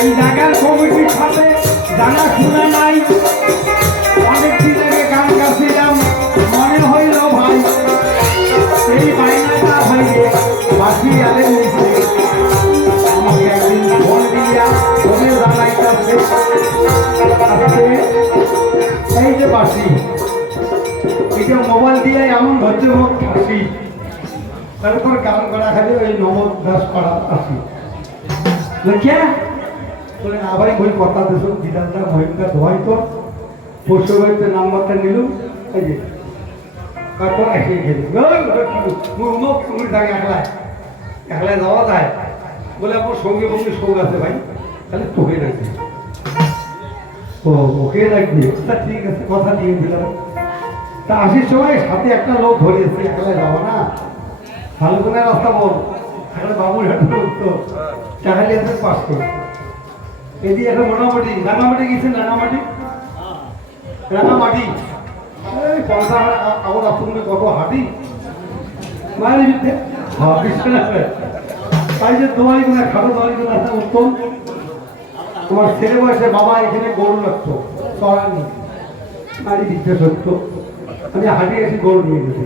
এই জায়গার কমিটির সাথে জানা শোনা নাই, অনেকদিন আগে গান গাছিলাম, মনে হইল ভাই এই বাইনাটা হইলে বাকি আলে নিচ্ছে আমাকে একদিন ফোন দিয়া ফোনে জানাইতেছে এই যে বাসি এটা মোবাইল দিয়ে এমন ধরছে হোক হাসি, তারপর গান করা খালি ওই নমক দাস করা আসি কে বলে না ভাই ওই কথা দেশ বিধানটা মহিমটা ধোয়াই তো পশু বাড়িতে নাম্বারটা নিলুম এই যে তারপর এসে গেল মুখ সঙ্গে থাকে একলায় একলায় যাওয়া যায় বলে আপনার সঙ্গে সঙ্গে শোক আছে ভাই তাহলে তোকে রাখবে ও ওকে রাখবে তা ঠিক আছে কথা দিয়ে দিলাম। তা আসার সময় সাথে একটা লোক ধরেছে একলায় যাওয়া না ভালো করে রাস্তা বল একটা বাবুর হাঁটু তো চাকালি আছে পাস করে এদিকে এখন মোটামুটি রাঙামাটি গেছেন রাঙামাটি এই পয়সা আবার আপনার কত হাঁটি মায়ের বিদ্যে তাই যে তোমারই কোনো খাটো তোমারই কোনো একটা উত্তম তোমার ছেলে বয়সে বাবা এখানে গরু রাখতো চড়ানি মারি বিদ্যে সত্য আমি হাঁটি এসে গরু নিয়ে গেছি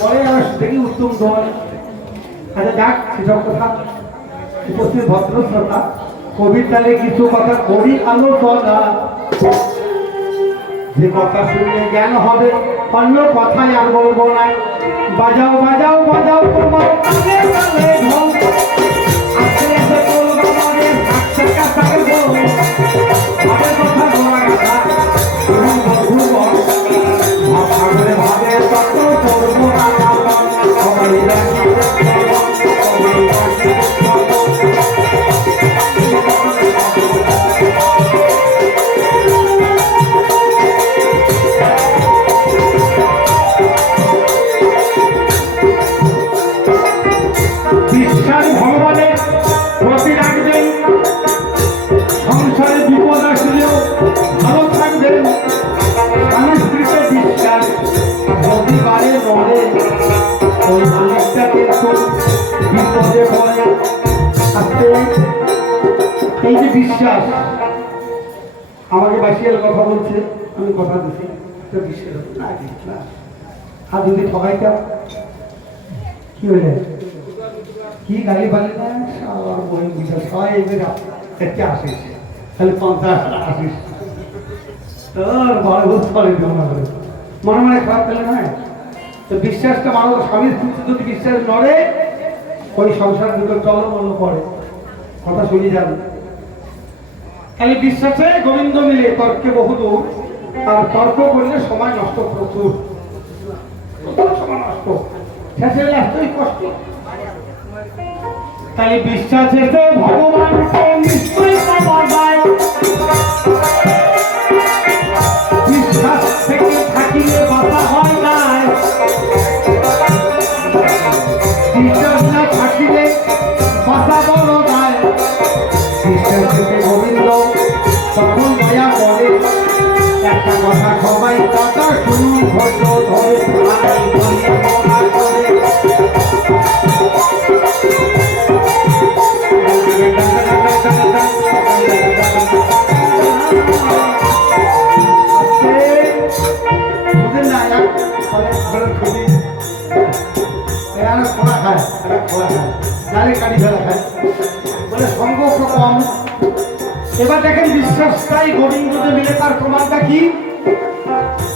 পরে আমার দেখি উত্তম তোমার আচ্ছা যাক সেসব কথা উপস্থিত ভদ্র শ্রোতা কবির তালে কিছু কথা করি আলোচনা যে কথা শুনলে জ্ঞান হবে অন্য কথাই আর বলবো না বাজাও বাজাও বাজাও তোমার কানে কানে ঢোল আস্তে আস্তে বলবো মানে সাক্ষাৎ থাকবো ভাবে কথা বলা কথা এবং বলবো ভাবে ভাবে তত করবো না সবাই রাখি ভগবানের প্রতি রাখবেন সংসারে বিপদ আসলেও ভালো থাকবেন মানুষকে বিশ্বাস যদি বারে নড়ে ওই মানুষটা কিন্তু বিপদে পড়ে আজকে এই যে বিশ্বাস আমাকে বাসিয়াল কথা বলছে আমি কথা দিচ্ছি বিশ্বাস না আর যদি ঠকাইতাম কি হয়ে যায় কি গালি ফালি না আর বই বিষয় সবাই এদের একটা আসিস তাহলে 50 আসিস তোর বড় ভূত ফলে মনে মনে খারাপ পেলে নয় তো বিশ্বাসটা মানুষ স্বামীর স্ত্রীতে যদি বিশ্বাস নড়ে ওই সংসার ভিতর চলমল পড়ে কথা শুনি যাবে খালি বিশ্বাসে গোবিন্দ মিলে তর্কে বহুদূর আর তর্ক করলে সময় নষ্ট প্রচুর সময় নষ্ট শেষে আসতেই কষ্ট তাই বিশ্বাসে ভগবানকে নিশ্চয় পাওয়া যায় বিশ্বাস থেকে থাকিলে বাধা হয় নাই বিশ্বাস না থাকিলে বাধা বড় যায় বিশ্বাস থেকে গোবিন্দ তখন দয়া করে একটা কথা সবাই কথা শুনুন ধৈর্য ধরে এবার দেখেন বিশ্বাসটাই গোবিন্দতে মিলে তার প্রমাণটা কি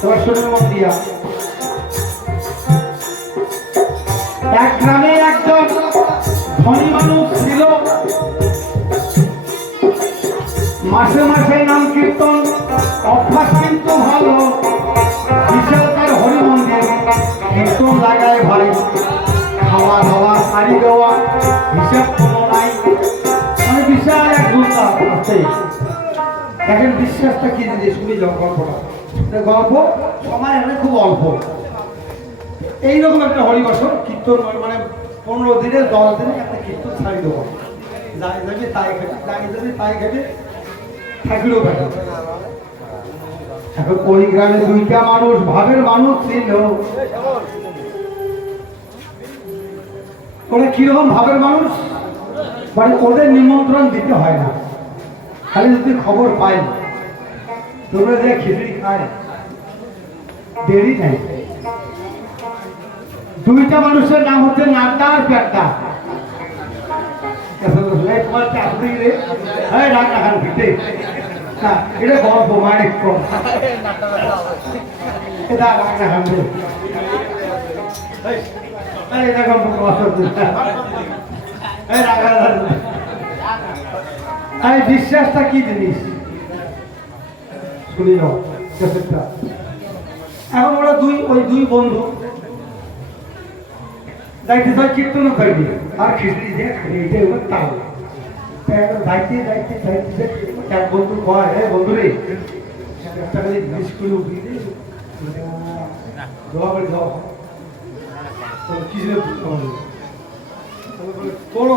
তোমার শরীর মন দিয়া এক গ্রামে একজন ধনী মানুষ ছিল মাসে মাসে নাম কীর্তন অভ্যাস কিন্তু ভালো বিশাল তার হরি মন্দির কীর্তন লাগায় ভাই খাওয়া দাওয়া শাড়ি দেওয়া হিসাব কোনো নাই মানে বিশাল এক দুর্গা আছে দেখেন বিশ্বাসটা কি জিনিস শুনি যাও গল্পটা গল্প সময় এখানে খুব অল্প এইরকম একটা হরিবসন কীর্তন মানে 15 দিনে 10 দিনে একটা কীর্তন ছাড়ি দেবো, যাই যাবে তাই খেটে, যাই যাবে তাই খেটে থাকিলেও পারে। এখন ওই গ্রামে দুইটা মানুষ ভাবের মানুষ ছিল। ওরা কিরকম ভাবের মানুষ, মানে ওদের নিমন্ত্রণ দিতে হয় না, খালি যদি খবর পাই তোমরা যে খিচুড়ি খায় দেরি নাই। দুইটা মানুষের নাম হচ্ছে নাড্ডা আর পেট্টা। এটা গল্প মানিক কম, এটা রান্না খাবে, এটা গল্প এই বিশ্বাসটা কি জিনিস শুনি নাও। এখন ওরা ওই দুই বন্ধু যাইতে যাই কীর্তনও করবি আর খিচড়ি দিয়ে খাবি, এইটাই ওর তাল। যাইতে যাইতে যাইতে এক বন্ধু কয়, হ্যাঁ বন্ধু রে একটা খালি বিস্কুট উঠিয়ে দিই জবা করে যাওয়া কি তোরো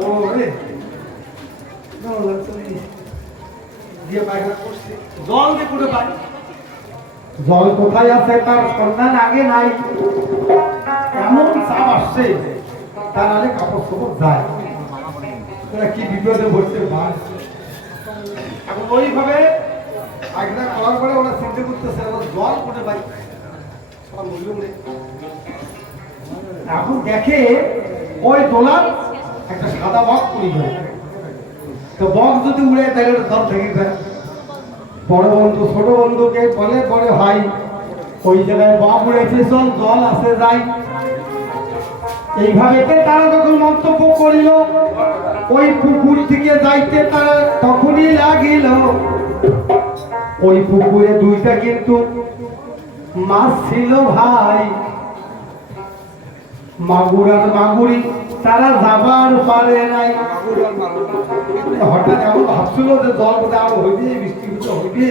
বড় রে দিয়ে পায়খানা করছে, জল দিয়ে করে পাই, জল কোথায় আছে তার সন্ধান আগে নাই। এমন চাপ আসছে তা নাহলে কাপড় চোপড় যায়, তোরা কি বিপদে পড়ছে ভাই। এখন ওইভাবে পায়খানা করার পরে ওরা চিন্তা করতেছে জল করে পাই। এখন দেখে ওই দোলার একটা সাদা বক উড়ি যায়, তো বক যদি উড়ে তাহলে জল থেকে যায়। বড় বন্ধু ছোট বন্ধুকে বলে বলে ভাই ওই জায়গায় বক উড়েছে, চল জল আসে যাই। এইভাবে তারা যখন মন্তব্য করিল ওই পুকুর থেকে যাইতে তারা তখনই লাগিল ওই পুকুরে দুইটা কিন্তু মাছ ছিল ভাই, মাগুর আর মাগুরি, তারা যাবার পারে নাই। হঠাৎ এমন ভাবছিল যে জল বোধ আরো হইবে, বৃষ্টি হইবে,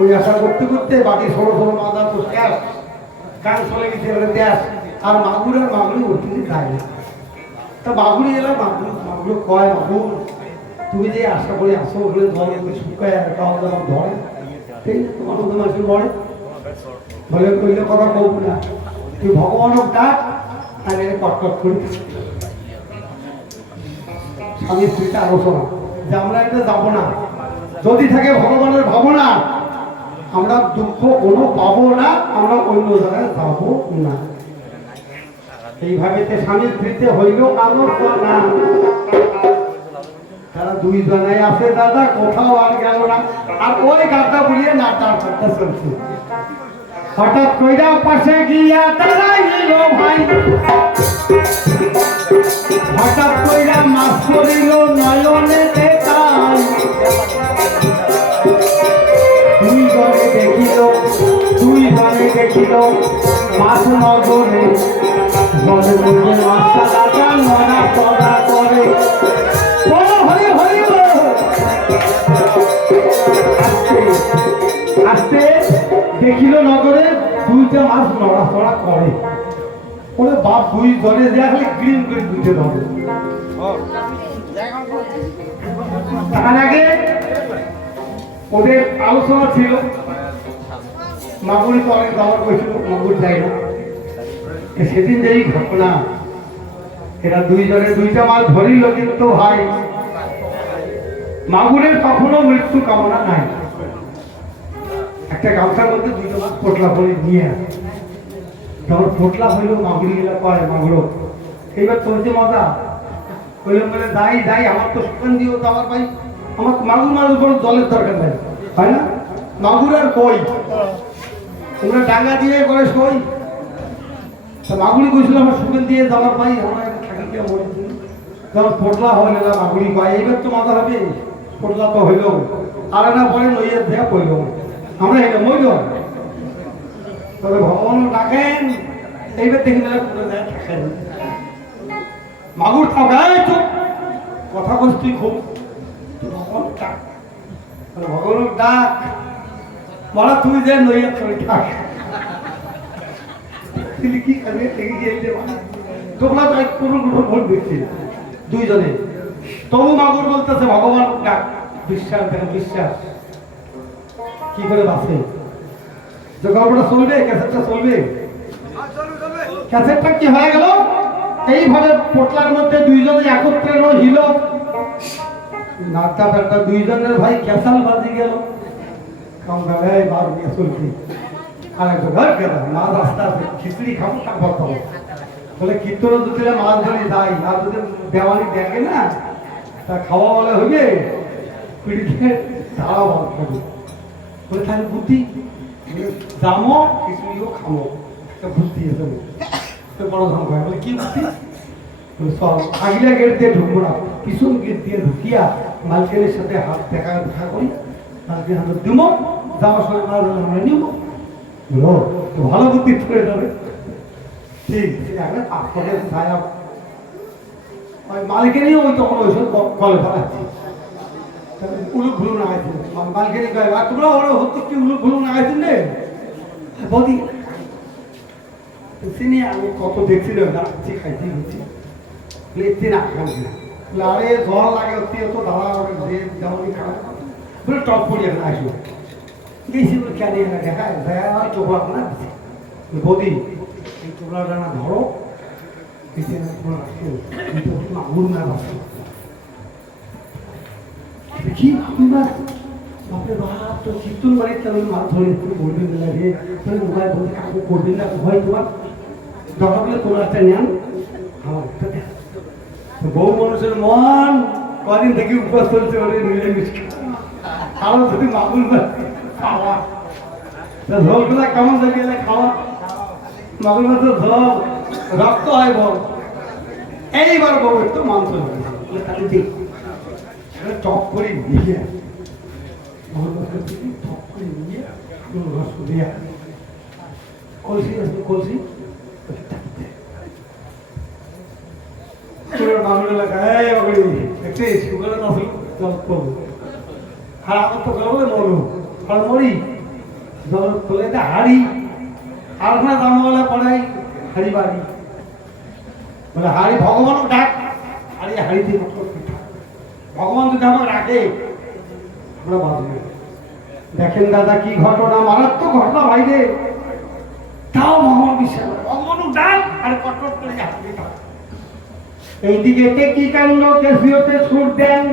ওই আশা করতে করতে বাকি ছোট ছোট মাথা তো শেষ, কান চলে গেছে দেশ, আর মাগুর আর মাগুরি উঠতে যায় না। তা মাগুরি এলাম, মাগুর কয় মাগুর তুমি যে আশা করে আসো ওগুলো জল শুকায় ধরে, ঠিক আছে তোমার মতো মানুষের মরে বলে কইলে কথা কব না, তুই ভগবানও ডাক আর এর কটকট করি। স্বামী স্ত্রীটা আলোচনা যে আমরা এটা যাবো না, যদি থাকে ভগবানের ভাবনা আমরা দুঃখ কোনো পাবো না, আমরা অন্য জায়গায় যাবো না। এইভাবে স্বামী স্ত্রীতে হইল আলোচনা। তারা দুইজনাই আছে দাদা, কোথাও আর গেল না, আর ওই গাড়টা বুলিয়ে নাটার করতে চলছে। হঠাৎ কইরা পাশে গিয়া তারা নিল ভাই, হঠাৎ কইরা মাছ পড়িল নয়নে দেখাই। দুই জনে দেখিল মাছ নগরে, জলে মধ্যে মাছটা রাজা নড়া চড়া করে। আস্তে দেখিল নগরে দুইটা মাছ নড়াচড়া করে। ওরে বাপ দুই জলে দেয়া খালি গ্রিন করে দুইটা ধরে। তার আগে ওদের আলোচনা ছিল, মাগুরি তো অনেক দাবার করেছিল, মাগুর যায় না। সেদিন যেই ঘটনা, এরা দুইজনে দুইটা মাছ ধরিল, কিন্তু ভাই মাগুরের কখনো মৃত্যু কামনা নাই। একটা গামছার মধ্যে দুইটা মাছ পোটলা করে নিয়ে যখন পোটলা হইল, মাগুরি গেলা কয় মাগুর এইবার চলছে মজা কইল বলে দাই দাই আমার তো সুখান দিও তো আমার ভাই, আমার মাগুর মাছ বড় জলের দরকার নাই, হয় না? মাগুর আর কই তোমরা ডাঙ্গা দিয়ে করে সই, মাগুরি কইছিল আমার সুখান দিয়ে যাওয়ার ভাই, আমার থাকিয়া মরে যখন পোটলা হয়ে গেলাম মাগুরি কয় এইবার তো মজা হবে, পোটলা তো হইল আর না পরে নইয়ের দেখা কইল আমরা এটা মইল। তবে ভগবান ডাকেন এইবার দেখি না থাকেন মাগুর থাকায় তো কথা বলছ তুই খুব ভগবান ডাক, ভগবান ডাক বলা তুই যে নইয়া চলে থাক। তিনি কি খাবে থেকে গিয়ে তোমরা তাই কোনো ভোট দিচ্ছি দুইজনে, তবু মাগুর বলতেছে ভগবান ডাক, বিশ্বাস দেখেন বিশ্বাস কি করে বাঁচে। যে গল্পটা চলবে, ক্যাসেটটা চলবে, ক্যাসেটটা কি হয়ে গেল, এইভাবে পোটলার মধ্যে দুইজনে একত্রে রহিল, নাট্টা ফেরটা দুইজনের ভাই ক্যাসাল বাজি গেল, আর একজন মাছ আস্তে আস্তে খিচড়ি খাবো তারপর খাবো বলে, কীর্তন যদি মাছ ধরে যাই আর যদি দেওয়ালি দেখে না তা খাওয়া বলে হবে পিড়িতে তারাও ভাত খাবো বলে, তাহলে বুদ্ধি দামো খিচুড়িও খাবো, একটা বুদ্ধি আছে বড় ধাম খায় বলে, কি বুদ্ধি বলে, সব আগিলা গেট দিয়ে ঢুকবো না, পিছন গেট দিয়ে ঢুকিয়া মালকের সাথে হাত দেখা দেখা করি, মালকের হাতে দিব, যাওয়ার সময় মাছ আমরা নিব, বলো তো ভালো বুদ্ধি করে যাবে। ঠিক আপনাদের ছায়া ওই মালিকেরই ওই তখন ওইসব গলে ফেলাচ্ছি, উলুক ভুলু না গেছে মালিকেরই গায়ে, আর তোমরা ওরা হচ্ছে কি উলুক ভুলু না গেছেন রে বদি চিনি আমি কত দেখছি রে, রাখছি খাইছি হচ্ছি লেখছি না খাচ্ছি না, আরে জল লাগে হচ্ছে অত দাঁড়া যেমন খাওয়া বলে টপ করি এখন আসবো গেছি বলে কেন দেখা যায় চোখলা না বদি এই চোখলাটা না ধরো মাগুর না কি বাপরে বাপ তো কীর্তন বাড়ির তেমন মাছ ধরে করবেন লাগে মোবাইল বলতে কাকু করবেন না ভয় তোমার দরকার হলে তোমার একটা নেন আমার একটা দেন। বউ মানুষের মন কদিন থেকে উপবাস চলছে ওরে নিরামিষ খাওয়া যদি মাগুর খাওয়া ঝোলগুলা কেমন থাকে খাওয়া মাগুর মাছের ঝোল রক্ত হয় বল, এইবার বউ একটু মাংস তাহলে টপ করে নিয়ে টপ করে নিয়ে রস দিয়ে কলসি আসবে কলসি মাগুর এলাকায় দেখতে সুগার আসল জল করবো আর আমার তো গেলে মরু আর মরি জল তোলে হাড়ি আর না দামওয়ালা পড়াই হাড়ি বাড়ি বলে হাড়ি ভগবানও ডাক, হাড়ি হাড়িতে ভগবান যদি আমাকে রাখে আমরা বাঁচবে। দেখেন দাদা কি ঘটনা, মারাত্মক ঘটনা ভাইরে, তাও ভগবান বিশ্বাস ভগবানও ডাক আর কটকট করে যাচ্ছে। এইদিকে কি কাণ্ড, কেসিওতে সুর দেন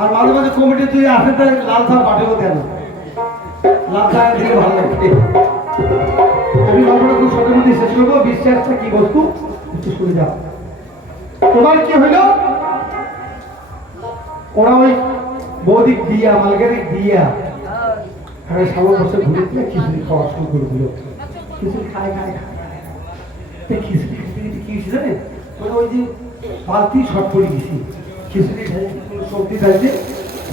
আর মাঝে মাঝে কমিটি তুই আসে তো লাল চা পাঠিয়েও দেন, লাল চা দিলে ভালো লাগবে। আমি গল্পটা খুব ছোট মধ্যে শেষ করবো, বিশ্বাসটা কি বস্তু একটু শুনে যাও। তোমার কি হইলো, ওরা ওই বৌদিক দিয়া মালগারিক দিয়া সামনে বসে ঘুরে দিয়ে খিচুড়ি খাওয়া শুরু করে দিল, খিচুড়ি খায় খায় খায় খিচুড়ি খিচুড়ি কি হয়েছে জানেন, মানে ওই যে বালতি শর্ট করে গেছি খিচুড়ি সবজি চাইছে,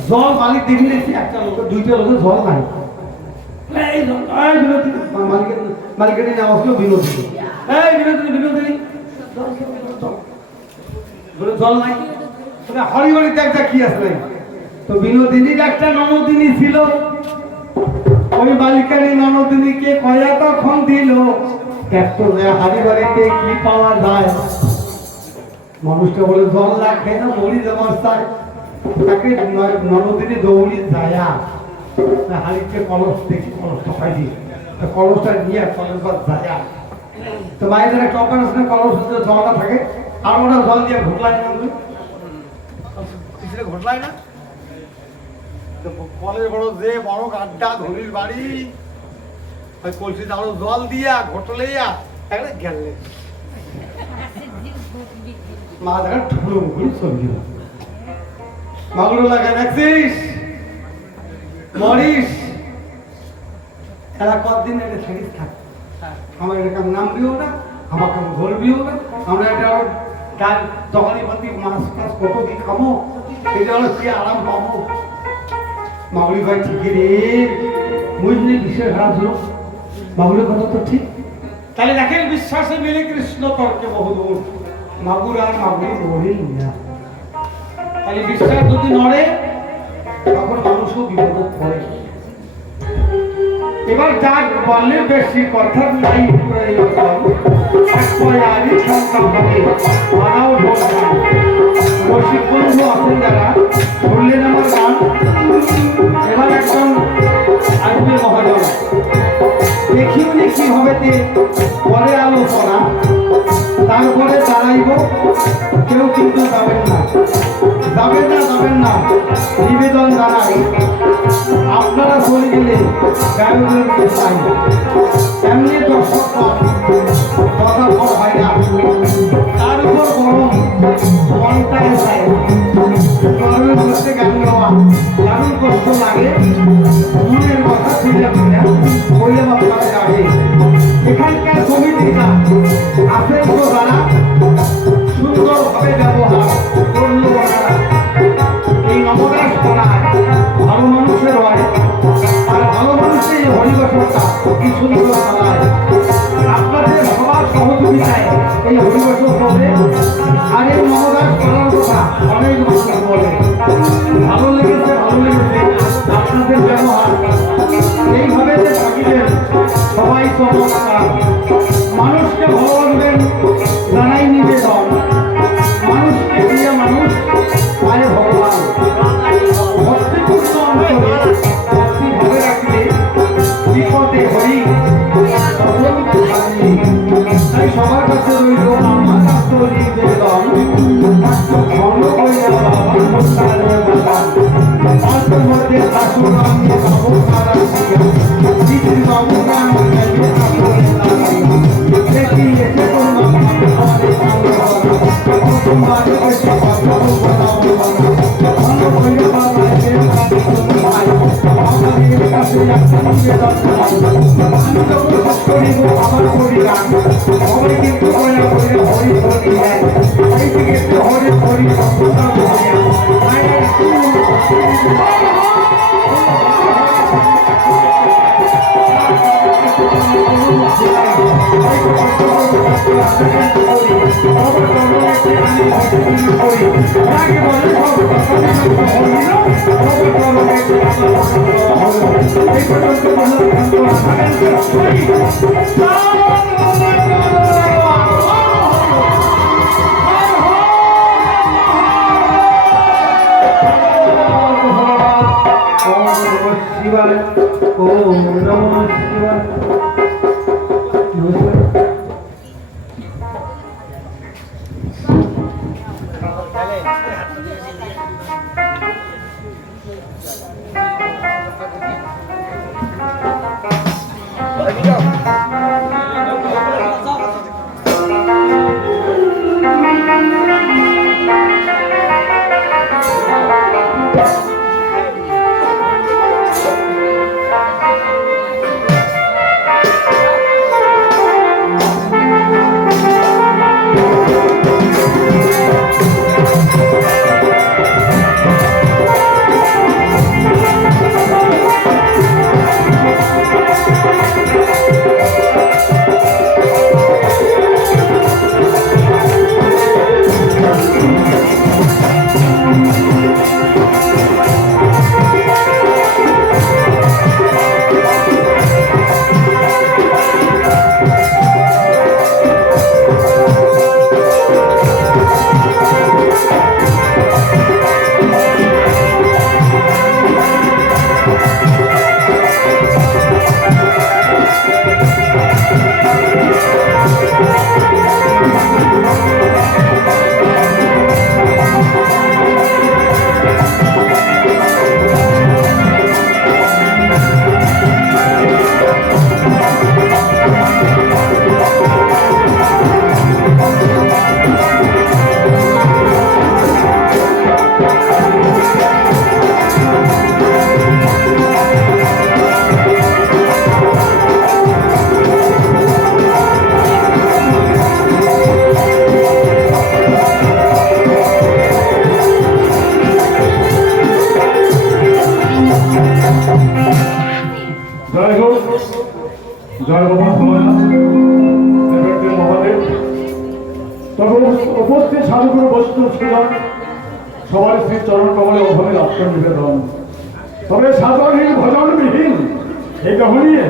জল মালিক দেখে নিয়েছি একটা লোকের দুইটা লোকের জল নাই, মালিকের নাম আসলো বিনোদিনী, এই বিনোদিনী বিনোদিনী জল নাই, হরিহরি একটা কি আসলে তো বিনোদিনীর একটা ননদিনী ছিল, ওই বালিকারী ননদিনীকে কয়া তখন দিল একটু হাড়ি বাড়িতে কি পাওয়া যায়, মানুষটা বলে জল লাগবে না মরি যাবার চাই, তাকে ননদিনী দৌড়ি যায় হাড়িতে কলস দেখি কলসটা পাইনি, কলসটা নিয়ে কলস যায় তো মায়েদের একটা অপারেশনে কলস জলটা থাকে আর ওরা জল দিয়ে ঘটলায় না ঘটলায় না কলের বড় যে বড় গাড্ডা ধরির বাড়ি ওই কলসিতে আরো জল দিয়া ঘটলেইয়া একটা গেলে মা দেখা ঠুলো মুখুলি চলছিল মাগুর লাগা দেখছিস মরিস এরা কতদিন এটা থাকিস থাক, আমার এটা কেমন নামবিও না, আমার কেমন ধরবিও না, আমরা এটা ডাল তখনই পাতি মাছ মাছ কত কি খাবো, এটা হলো কি আরাম পাবো। মাগুরি ভাই ঠিকই রে বুঝলি বিশ্বের খারাপ হলো, মাগুরের কথা তো ঠিক, তাহলে দেখেন বিশ্বাসে মিলে কৃষ্ণ তর্কে বহুদূর, মাগুর আর মাগুরি নড়েই না, তাহলে বিশ্বাস যদি নড়ে তখন মানুষও বিপদে পড়ে। এবার যার বললে বেশি কথা নাই প্রয়োজন, এক পয়ারি সংখ্যা হবে মারাও বলবে। রসিক বন্ধু আছেন যারা, শুনলেন আমার গান। এবার একজন আসবে মহাজন, দেখিও নি কি হবে তে পরে আলোচনা, তারপরে দাঁড়াইব। কেউ কিন্তু যাবেন না, যাবেন না, যাবেন না। নিবেদন জানাই, আপনারা চলে গেলে গায়কদেরকে চাই, এমনি দর্শক কথা বড় হয় না। তার উপর গরম মনটায় যায়, গরমের মধ্যে গান গাওয়া দারুণ কষ্ট লাগে। মনের কথা খুঁজে খুঁজে বললে আপনারা যাবে। এখানকার কমিটিটা আছেন তো যারা সুন্দরভাবে ব্যবহার করলো ওনারা। এই নবদাস করায় ভালো মানুষের হয়, আর ভালো মানুষের হরিবাসনটা কি সুন্দর চালায়। আপনাদের সবার সহযোগিতায় এই হরিবাসন হবে। আর এই নবদাস করার কথা অনেক মানুষ বলে। ভালো লেগেছে, ভালো লেগেছে আপনাদের ব্যবহার। এইভাবে যে থাকিবেন সবাই চমৎকার। মানুষকে ভালোবাসবেন জানাই নিবেদন। মানুষকে দিয়ে মানুষ পায় ভগবান। ভক্তিপূর্ণ অন্তরে ভক্তি ভাবে রাখলে বিপদে হরি তাই সবার কাছে রইল আমার কাছে নিবেদন। ঘন হইয়া বাবার মধ্যে শাসন আমি বাবু সারা দিদির বাবু গান দেখি এসে আমার পরিবার সবাই কিন্তু হরি হরি এই থেকে হরি হরি শিবায় ওম নমঃ শিবায়। উপস্থিত সাধুগুরু বৈষ্ণব সুজন সবার শ্রী চরণ কমলে অভয় আত্ম নিবেদন। তবে সাধনহীন ভজনবিহীন এই নিয়ে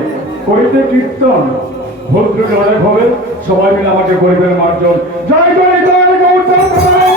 করিতে কীর্তন ভদ্র জয় হবে, সবাই মিলে আমাকে করিবেন মার্জন। জয় জয় জয় গৌতম।